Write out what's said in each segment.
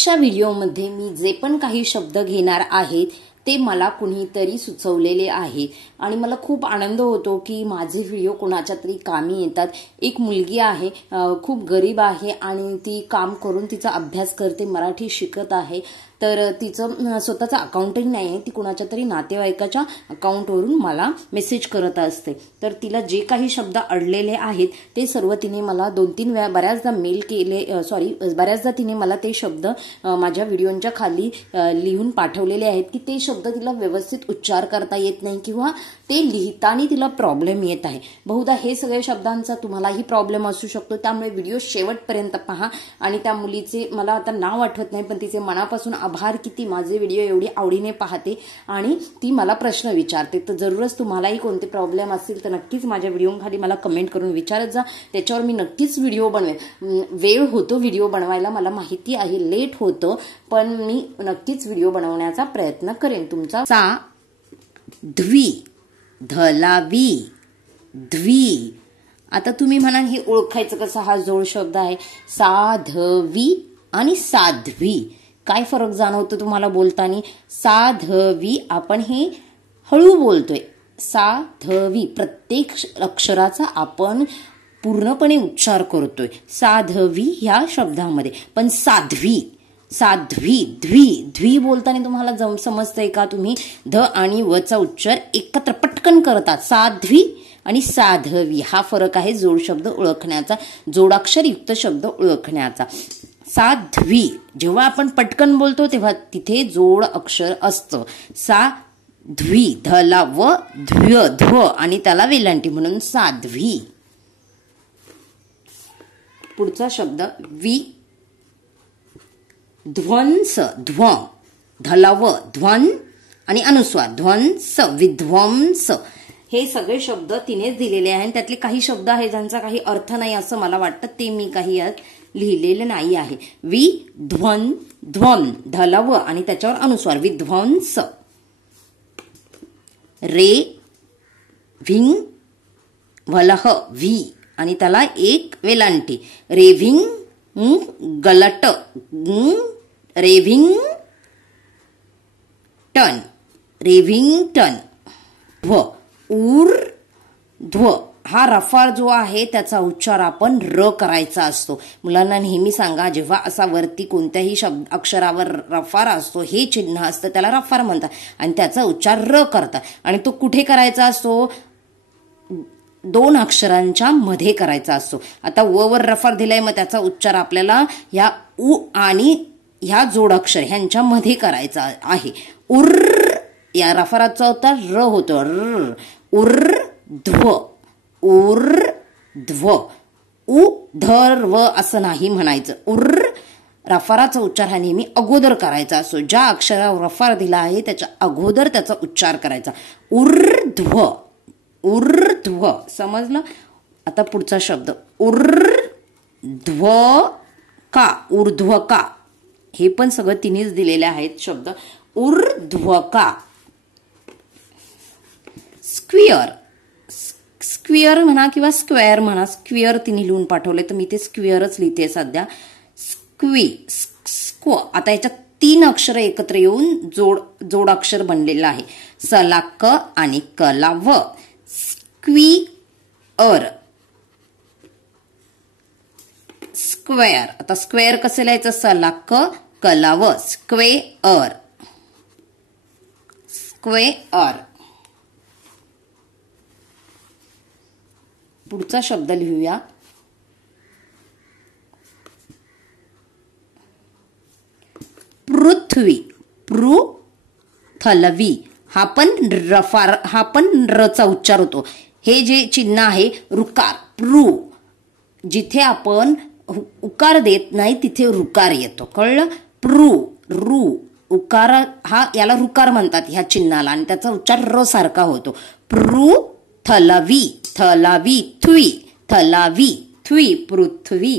आजच्या व्हिडिओमध्ये मी जे पण काही शब्द घेणार आहेत ते मला कुणीतरी सुचवलेले आहे आणि मला खूप आनंद होतो की माझे व्हिडिओ कोणाच्या तरी कामी येतात। एक मुलगी आहे, खूप गरीब आहे आणि ती काम करून तिचा अभ्यास करते, मराठी शिकत आहे। तर तिचं स्वतःचं अकाउंटही नाही आहे, ती कुणाच्या तरी नातेवाईकाच्या अकाउंटवरून मला मेसेज करत असते। तर तिला जे काही शब्द अडलेले आहेत ते सर्व तिने मला 2-3 वेळा बऱ्याचदा मेल केले, बऱ्याचदा तिने मला ते शब्द माझ्या व्हिडिओच्या खाली लिहून पाठवलेले आहेत की ते शब्द तिला व्यवस्थित उच्चार करता येत नाही किंवा ते लिहिताना तिला प्रॉब्लेम येत आहे। बहुधा हे सगळे शब्दांचा तुम्हालाही प्रॉब्लेम असू शकतो, त्यामुळे व्हिडिओ शेवटपर्यंत पहा। आणि त्या मुलीचे मला आता नाव आठवत नाही, पण तिचे मनापासून आभार की ती माझे व्हिडिओ एवढी आवडीने पाहते आणि ती मला प्रश्न विचारते। तर जरूरच तुम्हालाही कोणते प्रॉब्लेम असतील तर नक्कीच माझ्या व्हिडिओ खाली मला कमेंट करून विचारत जा, त्याच्यावर मी नक्कीच व्हिडिओ बनवेन। वेळ होतो व्हिडिओ बनवायला, मला माहिती आहे लेट होतं, पण मी नक्कीच व्हिडिओ बनवण्याचा प्रयत्न करेन। तुमचा सा द्वी धलावी द्वी। आता तुम्ही म्हणाल हे ओळखायचं कसं, हा जोड शब्द आहे साधवी आणि साध्वी। काय फरक जाणवतो तुम्हाला बोलताना? साधवी आपण हे हळू बोलतोय, साधवी प्रत्येक अक्षराचा आपण पूर्णपणे उच्चार करतोय साधवी ह्या शब्दामध्ये। पण साध्वी साध्वी द्वी द्वी बोलताना तुम्हाला समजतंय का? तुम्ही ध आणि व चा उच्चार एकत्र पटकन करतात, साध्वी आणि साधवी हा फरक आहे जोड शब्द ओळखण्याचा, जोडाक्षर युक्त शब्द ओळखण्याचा। साध्वी जेव्हा आपण पटकन बोलतो तेव्हा तिथे जोड अक्षर असतं, साध्वी धला व ध्व ध्व आणि त्याला वेलांटी म्हणून साध्वी। पुढचा शब्द वि ध्वंस ध्व धला व ध्वन आणि अनुस्वार ध्वंस विध्वंस। हे सगळे शब्द तिनेच दिलेले आहेत, त्यातले काही शब्द आहेत ज्यांचा काही अर्थ नाही असं मला वाटतं, ते मी काही यात लिहिलेले नाही आहे। वि ध्वन ध्वम धला व आणि त्याच्यावर अनुस्वार विध्वंस। रे भिंग वलह व्ही आणि त्याला एक वेलांटी रेव्हिंग गलट रेव्हिंग टन रेव्हिंग्टन। ध्व उर ध्व हा रफार जो आहे त्याचा उच्चार आपण र करायचा असतो। मुलांना नेहमी सांगा, जेव्हा असा वरती कोणत्याही अक्षरावर रफार असतो, हे चिन्ह असतं त्याला रफार म्हणतात आणि त्याचा उच्चार र करतात। आणि तो कुठे करायचा असतो? 2 अक्षरांच्या मध्ये करायचा असतो। आता व वर रफार दिलाय, मग त्याचा उच्चार आपल्याला ह्या उ आणि ह्या जोडाक्षर ह्यांच्या मध्ये करायचा आहे। उर या रफाराचा उच्चार र होतो, र उर ध्व उर ध्व उ धर व असं नाही म्हणायचं। उर रफाराचा उच्चार हा नेहमी अगोदर करायचा असतो, ज्या अक्षरावर रफार दिला आहे त्याच्या अगोदर त्याचा उच्चार करायचा। ऊर्ध्व ऊर्ध्व समजलं? आता पुढचा शब्द ऊर्ध्वका ऊर्ध्वका। हे पण सगळं तिनेच दिलेले आहेत शब्द। ऊर्ध्वका। स्क्वेअर स्क्वेअर म्हणा किंवा स्क्वेअर म्हणा, स्क्वेअर तिने लिहून पाठवले तर मी ते स्क्वेअरच लिहिते सध्या। स्क्वी स्क्व आता याच्यात 3 अक्षर एकत्र येऊन जोडाक्षर बनलेला आहे, सला क आणि कला व। स्क्विअर स्क्वेअर आता स्क्वेअर कसं लिहायचं? सला क कला व स्क्वेअर स्क्वेअर। पुढचा शब्द लिहूया पृथ्वी पृथलवी। हा पण रफार, हा पण रचा उच्चार होतो। हे जे चिन्ह आहे रुकार प्रू, जिथे आपण उकार देत नाही तिथे रुकार येतो, कळलं? प्रू रू उकार हा याला रुकार म्हणतात ह्या चिन्हाला आणि त्याचा उच्चार र सारखा होतो। पृ थलवी थलावी थ्वी थलावी थ्वी पृथ्वी।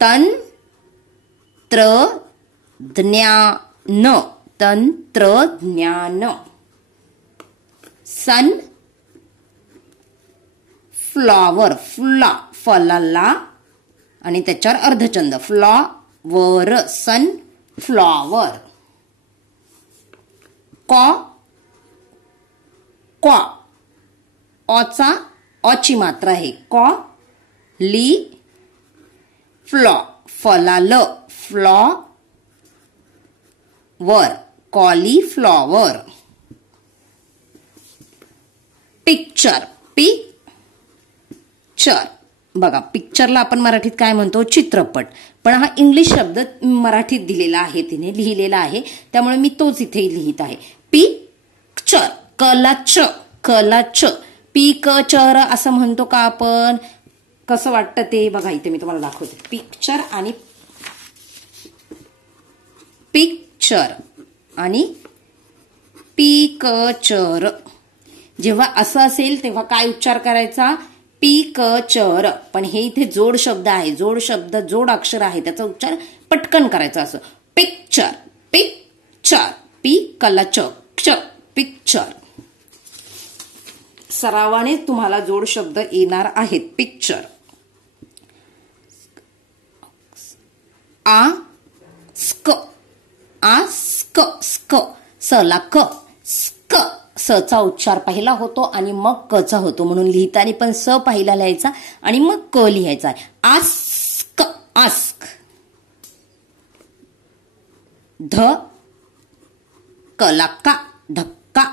तंत्रज्ञान तंत्रज्ञान। सन फ्लॉवर फ्ला फलाला आणि त्याच्यावर अर्धचंद फ्लॉवर सन फ्लॉवर. कॉ क्वा, ऑचा ऑची मात्रा आहे. कॉ ली फ्लॉ, फला ल फ्लॉ वर, कॉलीफ्लॉवर. Picture, picture. बघा पिक्चरला आपण मराठीत काय म्हणतो, चित्रपट. पण हा इंग्लिश शब्द मराठीत दिलेला आहे, तिने लिहिलेला आहे, त्यामुळे मी तोच इथे लिहित आहे. पिक्चर, कलाच, कलाच. पिकचर असं म्हणतो का आपण, कसं वाटतं ते बघा इथे मी तुम्हाला दाखवते. पिक्चर आणि पिक्चर आणि पिकचर. जेव्हा असं असेल तेव्हा काय उच्चार करायचा, पिकचर. पण हे इथे जोड शब्द आहे, जोड शब्द, जोड अक्षर आहे, त्याचा उच्चार पटकन करायचा असं. पिक्चर, पिक्चर, पिकलाच, च, पिक्चर. सरावाने तुम्हाला जोड शब्द येणार आहेत. पिक्चर. आ स्क, आ स्क, स्क, सला क, स्क. सचा उच्चार पहिला होतो आणि मग कचा होतो, म्हणून लिहिताना पण स पहिला लिहायचा आणि मग क लिहायचा. Ask, ask. ध कलाका, धक्का.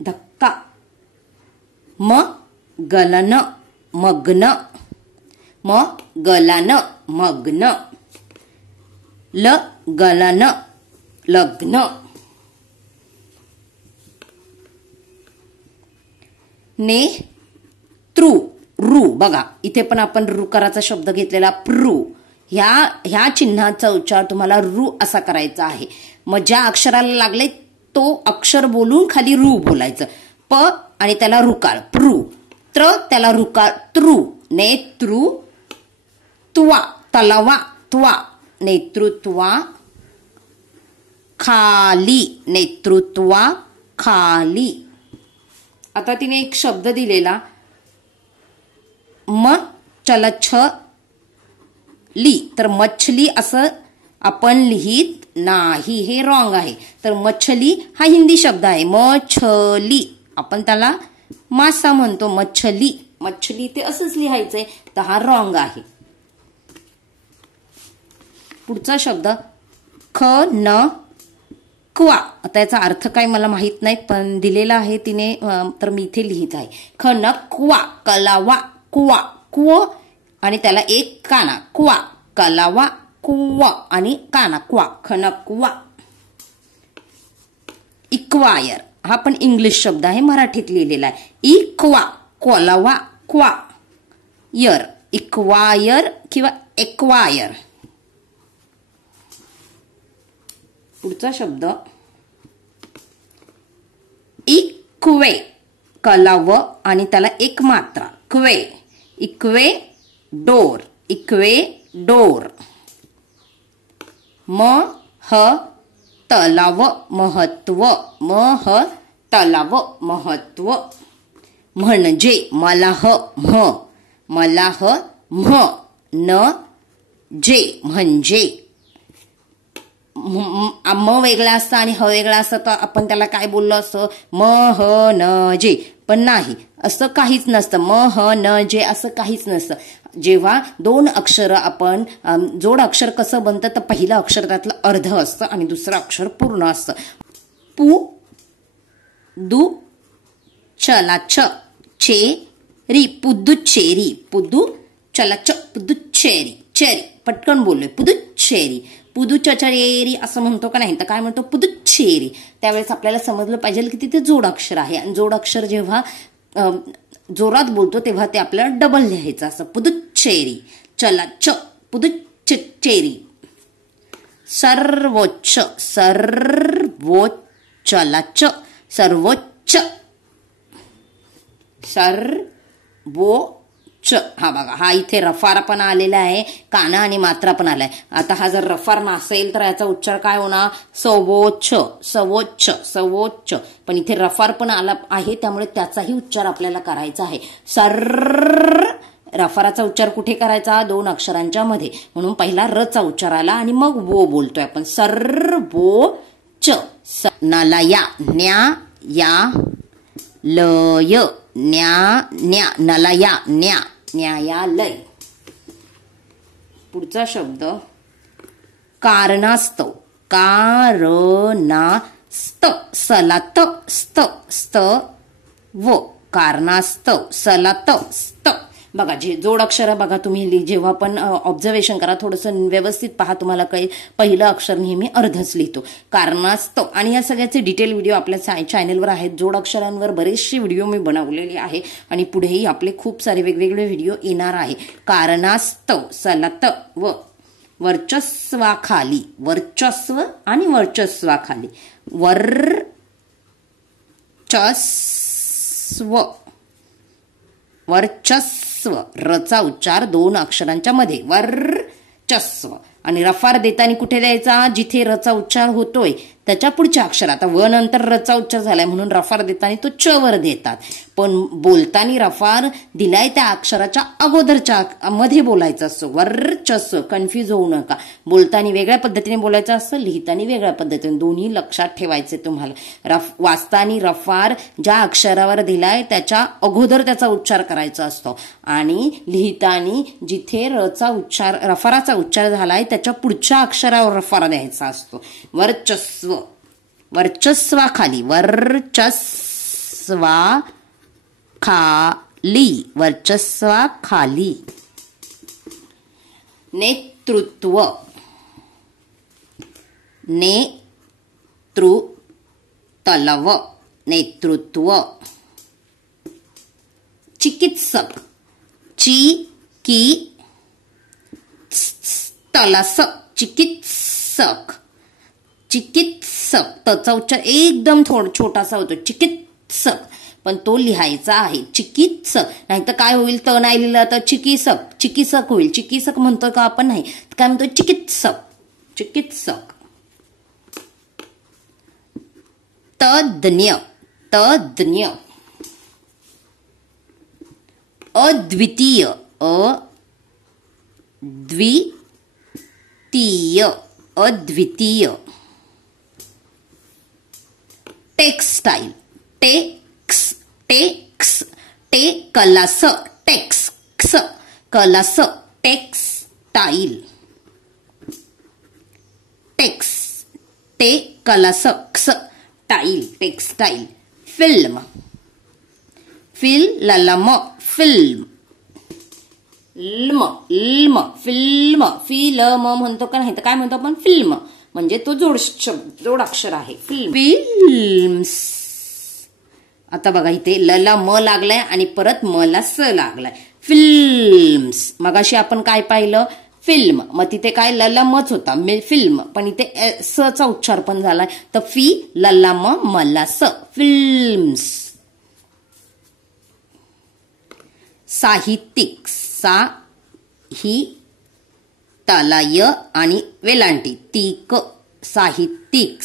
धक्का. म गलन, मग्न, म गलन, मग्न. ल गलन, लग्न. ने तृ, रू. बघा इथे पण आपण ऋकाराचा शब्द घेतलेला प्रू. ह्या चिन्हाचा उच्चार तुम्हाला रू असा करायचा आहे. मग ज्या अक्षराला लागले तो अक्षर बोलून खाली रू बोलायचं. प आणि त्याला रुकार प्रू. त्र त्याला रुकार तृ. नेतृ त्वा, तलवा, त्वा. नेतृत्वा खाली, नेतृत्वा खाली. आता तिने एक शब्द दिलेला म चल छ ली, तर मछली असं आपण लिहित नाही, हे रॉंग आहे. तर मछली हा हिंदी शब्द आहे. मछली आपण त्याला मासा म्हणतो, मछली. मछली ते असंच लिहायचंय, तर हा रॉंग आहे. पुढचा शब्द ख न क्वा. आता याचा अर्थ काय मला माहित नाही, पण दिलेला आहे तिने, तर मी इथे लिहित आहे. ख न क्वा, कलावा, क्वा, क्व आणि त्याला एक काना, क्वा, कलावा, क्व आणि काना, क्वा, खन क्वा. इक्वायर हा पण इंग्लिश शब्द आहे, मराठीत लिहिलेला आहे. इक्वा, कोलावा, क्वा, यर. इक्वायर किंवा एक्वायर. पुढचा शब्द इक्वे, कलाव आणि त्याला एक मात्रा, क्वे. इक्वे डोर, इक्वे डोर. म ह तलाव, महत्व, म ह तलाव, महत्व. म्हणजे, मलाह, म्ह, मलाह, म्ह, न जे, म्हणजे. म वेगळा असतं आणि ह वेगळा असतं, तर आपण त्याला काय बोललो असतं, म ह न जे. पण नाही, असं काहीच नसतं. म ह न जे असं काहीच नसतं. जेव्हा दोन अक्षर आपण जोड अक्षर कसं बनतं, तर पहिलं अक्षर त्यातलं अर्ध असतं आणि दुसरं अक्षर पूर्ण असतं. पु दु चला च, चेरी, पुदुच्चेरी. पुदु चला च, पुदुच्चेरी, चेरी. पटकन बोललोय, पुदुच्चेरी. पुदुच्चेरी असं म्हणतो का नाही, तर काय म्हणतो, पुदुच्चेरी. त्यावेळेस आपल्याला समजलं पाहिजे की तिथे जोड अक्षर आहे, आणि जोड अक्षर जेव्हा जोरात बोलतो तेव्हा ते आपल्याला डबल लिहायचं असं. पुदुच्चेरी, चला च, पुदुच्चेरी. सर्वोच्च, सर्वोच्चला च, सर्वोच्च, सर्वोच्च. हा बघा, हा इथे रफार पण आलेला आहे, काना आणि मात्रा पण आलाय. आता हा जर रफार नसेल तर याचा उच्चार काय होणार, सर्वोच्च, सर्वोच्च, सर्वोच्च. पण इथे रफार पण आला आहे, त्यामुळे त्याचाही उच्चार आपल्याला करायचा आहे. रफाराचा उच्चार कुठे करायचा? 2 अक्षरांच्या मध्ये. म्हणून पहिला रचा उच्चार आला आणि मग वो बोलतोय आपण. सर्वोच्च. नलया न्या या लय न्या न्या नलया न्या न्यायालय. पुढचा शब्द कारणास्तव. कारणास्त सलात स्त स्त व कारणास्तव सलात स्त. बघा जे जोड अक्षर बघा तुम्ही जेव्हा पण ऑब्झर्वेशन करा थोडंसं व्यवस्थित पहा तुम्हाला कळेल. पहिलं अक्षर नेहमी अर्धच लिहितो. कारणास्तव. आणि या सगळ्याचे डिटेल व्हिडिओ आपल्या चॅनलवर आहेत. जोड अक्षरांवर बरेचसे व्हिडिओ मी बनवलेले आहे आणि पुढेही आपले खूप सारे वेगवेगळे व्हिडिओ येणार आहे. कारणास्तव सलात व वर्चस्वाखाली. वर्चस्व आणि वर्चस्वाखाली. वर्चस्व वर्चस्व. रचा उच्चार 2 अक्षरांच्या मध्ये. वर्चस्व. आणि रफार देताना कुठे द्यायचा? जिथे रचा उच्चार होतोय त्याच्या पुढच्या अक्षर. आता व नंतर रचा उच्चार झालाय म्हणून रफार देताना तो च वर देतात. पण बोलताना रफार दिलाय त्या अक्षराच्या अगोदरच्या मध्ये बोलायचं असतं. वर्चस्व. कन्फ्युज होऊ नका. बोलताना वेगळ्या पद्धतीने बोलायचं असतं, लिहिताना वेगळ्या पद्धतीने. दोन्ही लक्षात ठेवायचे तुम्हाला. वाचताना रफार ज्या अक्षरावर दिलाय त्याच्या अगोदर त्याचा उच्चार करायचा असतो आणि लिहिताना जिथे रचा उच्चार रफाराचा उच्चार झालाय त्याच्या पुढच्या अक्षरावर रफार द्यायचा असतो. वर्चस्व. वर्चस्वाखाली. वर्चस्वाखाली. वर्चस्वाखाली. नेतृत्व. नेतृत्व. नेतृत्व. चिकित्सक. तलस. चिकित्सक. चिकित्सक. त्याचा उच्चार एकदम छोटासा होतो. चिकित्सक. पण तो लिहायचा आहे. चिकित्सक. नाहीतर काय होईल? त नाही लिहिलं तर चिकित्सक. चिकित्सक होईल. चिकित्सक म्हणतो का आपण? नाही. काय म्हणतो? चिकित्सक. चिकित्सक. तज्ञ. तज्ञ. अद्वितीय. अद्वितीय. अद्वितीय. टेक्सटाईल. कलस. टेक्स. कलस. टेक्सटाईल. कलस. Tile. Textile. Film. Film. Film. Film म्हणतो का? नाही तर काय म्हणतो आपण? फिल्म. म्हणजे तो जोड अक्षर आहे. फिल्म्स. आता बघा इथे लला म लागलाय आणि परत म ला स लागलाय. फिल्म्स. मगाशी आपण काय पाहिलं? फिल्म. मग तिथे काय? लला मच होता. फिल्म. पण इथे स चा उच्चार पण झालाय तर फी लला म मला स. फिल्म्स. साहित्यिक. तलाय आणि वेलांटी. तिक. साहित्यिक.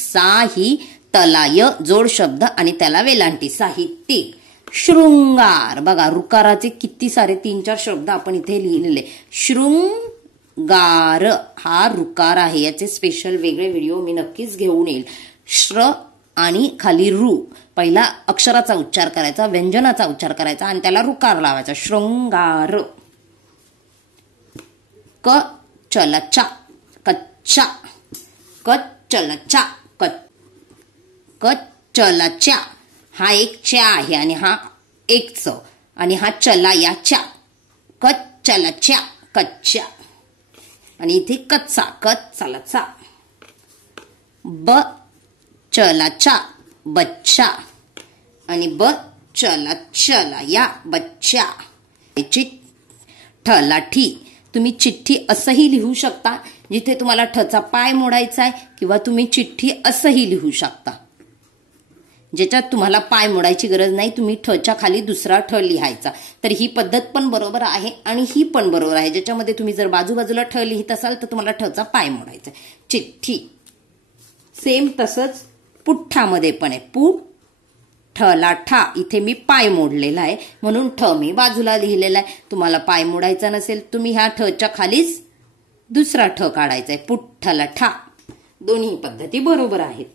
तलाय जोड शब्द आणि त्याला वेलांटी. साहित्यिक. शृंगार. बघा रुकाराचे किती सारे 3-4 शब्द आपण इथे लिहिलेले. शृंगार हा रुकार आहे. याचे स्पेशल वेगळे व्हिडिओ मी नक्कीच घेऊन येईल. श्र आणि खाली रू. पहिला अक्षराचा उच्चार करायचा, व्यंजनाचा उच्चार करायचा आणि त्याला रुकार लावायचा. शृंगार. कचलचा. कच्चा. कचलचा. कचलच्या. हा एक च्या आहे आणि हा एक च आणि हा चला या च्या. कचलच्या. कच्च्या. आणि इथे कच्चा. कचलचा. चलाचा. बच्चा. आणि चला या बच्चा. ठलाठी. तुम्ही चिठ्ठी असंही लिहू शकता जिथे तुम्हाला ठचा पाय मोडायचा आहे किंवा तुम्ही चिठ्ठी असंही लिहू शकता ज्याच्यात तुम्हाला पाय मोडायची गरज नाही. तुम्ही ठच्या खाली दुसरा ठ लिहायचा. तर ही पद्धत पण बरोबर आहे आणि ही पण बरोबर आहे. ज्याच्यामध्ये तुम्ही जर बाजूबाजूला ठ लिहित असाल तर तुम्हाला ठचा पाय मोडायचा. चिठ्ठी. सेम तसंच पुठ्ठामध्ये पण आहे. ठला ठा, इथे मी पाय मोडलेला आहे म्हणून ठ मी बाजूला लिहिलेला आहे. तुम्हाला पाय मोडायचा नसेल तुम्ही ह्या ठच्या खालीच दुसरा ठ काढायचा आहे. पुठ्ठला ठा. दोन्ही पद्धती बरोबर आहेत.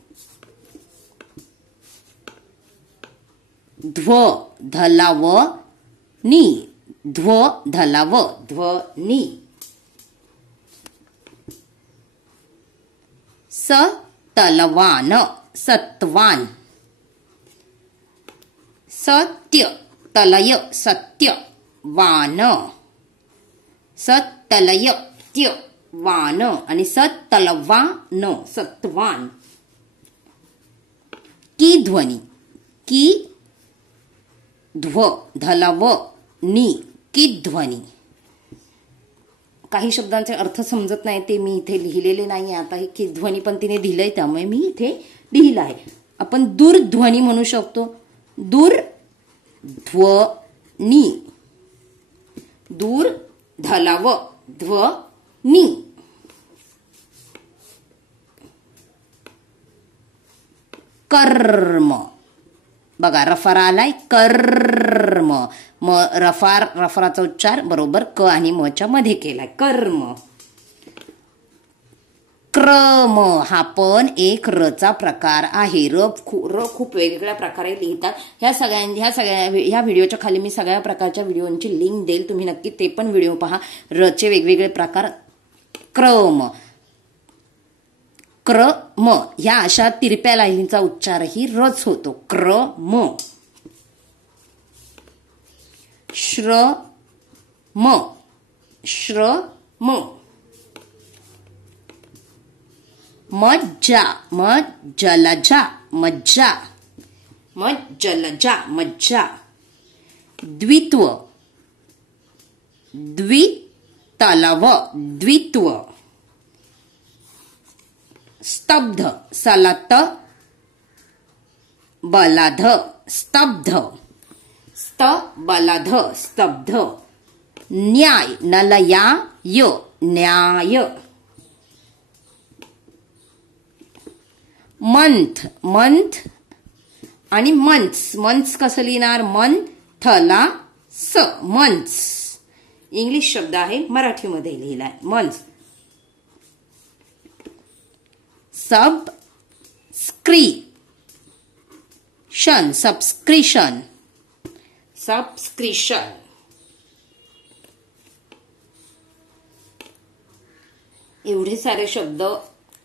ध्व धला व नी, ध्व धला व, ध्वनी. सतलवान, सत्वान. सत्य तलय, सत्य वान. सतलय त्य वान आणि सतलवान, सत्वान. की ध्वनी, की ध्व धला व नी, की ध्वनी. काही शब्दांचे अर्थ समजत नाही ते मी इथे लिहिलेले नाही. आता हे की ध्वनी पण तिने दिलंय त्यामुळे मी इथे लिहिलं आहे. आपण दूरध्वनी म्हणू शकतो. दूर ध्वनी, दूर धला व ध्वनी. कर्म, बघा रफार आलाय कर्म. रफराचा उच्चार बरोबर क आणि म च्या मध्ये केलाय. कर्म. क्रम हा पण एक रचा प्रकार आहे. र खूप वेगवेगळ्या प्रकारे लिहितात. ह्या व्हिडिओच्या खाली मी सगळ्या प्रकारच्या व्हिडिओची लिंक देईल. तुम्ही नक्की ते पण व्हिडिओ पहा. रचे वेगवेगळे प्रकार. क्रम, क्रम ह्या अशा तिरप्या लाईनीचा उच्चारही रच होतो. क्रम. श्रम, श्रम. मज्जा, मज्जलजा, मज्जा. मज्जलजा, मज्जा. द्वित्व, द्वितलव, द्वित्व. स्तब्ध, सलत बलाध, स्तब्ध. स्तबलाध, स्तब्ध. न्याय, नलयाय, न्याय. मंथ, मंथ आणि मंथ्स. मंथ्स कसं लिहिणार? मंथला स, मंथ्स. इंग्लिश शब्द आहे, मराठीमध्ये लिहिलाय मंथ्स. Subscription, subscription, subscription. एवढे सारे शब्द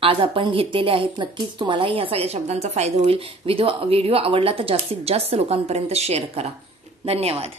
आज आपण घेतलेले आहेत. नक्कीच तुम्हालाही ह्या सगळ्या शब्दांचा फायदा होईल. व्हिडिओ आवडला तर जास्तीत जास्त लोकांपर्यंत शेअर करा. धन्यवाद.